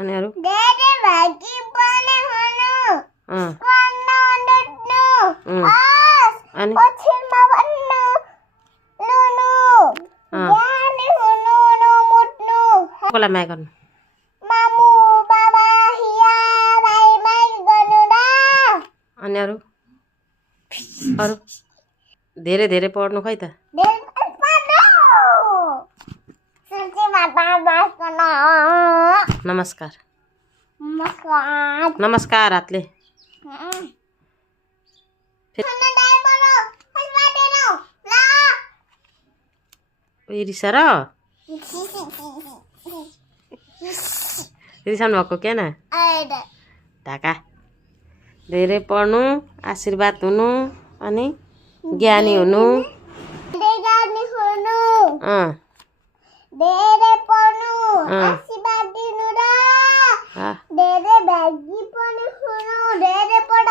अनि अरू धेरै भागी पनि हुनु कन्न डुट्नु अनि पछिमा भन्नु लुनु ज्ञानी हुनु नमुट्नु कसलाई माया गर्नु मामु बाबा हिया भाइ माइ गर्नु दा अनि अरू धेरै धेरै पढ्नु खै त नमस्कार नमस्कार हातले रिसा र रिसाउनु भएको क्या न ढाका धेरै पढ्नु आशीर्वाद हुनु अनि ज्ञानी हुनु धेरै पढ्नु आशीर्वाद दिनु र धेरै भागी पनि हुनु धेरै पढ